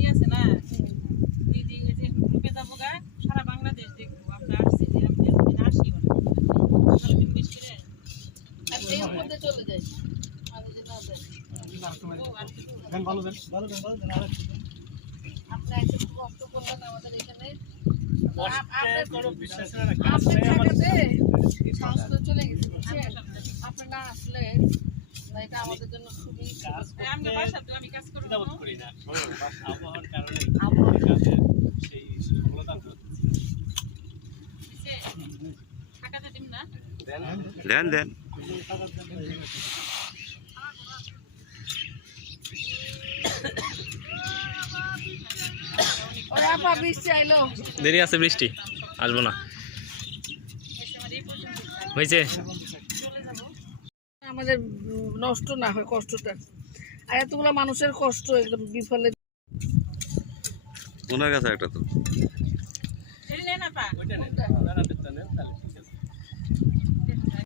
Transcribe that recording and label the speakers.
Speaker 1: দিদি আছে না? দিদি গ্রুপে যাব গা সারা বাংলাদেশ দেখব আমরা আসছি যে আসি
Speaker 2: মধ্যে চলে মানে। আপনি একটু কষ্ট করলেন আমাদের এখানে।
Speaker 3: না
Speaker 2: চলে গেছে আসলে এটা আমাদের জন্য খুবই
Speaker 3: কাজ
Speaker 1: আমি
Speaker 3: দ্বিধাবোধ করি না। আবহাওয়ার কারণে কাজের সেই সফলতা
Speaker 4: দেন দেন।
Speaker 2: বৃষ্টি আইলো।
Speaker 4: দেরি আছে বৃষ্টি আসব না।
Speaker 1: এসে আমার এই পর্যন্ত
Speaker 4: হয়েছে?
Speaker 2: আমাদের নষ্ট না হয় কষ্টটা। আর এতগুলো মানুষের কষ্ট একদম বিফলে
Speaker 4: ওনার কাছে একটা তো।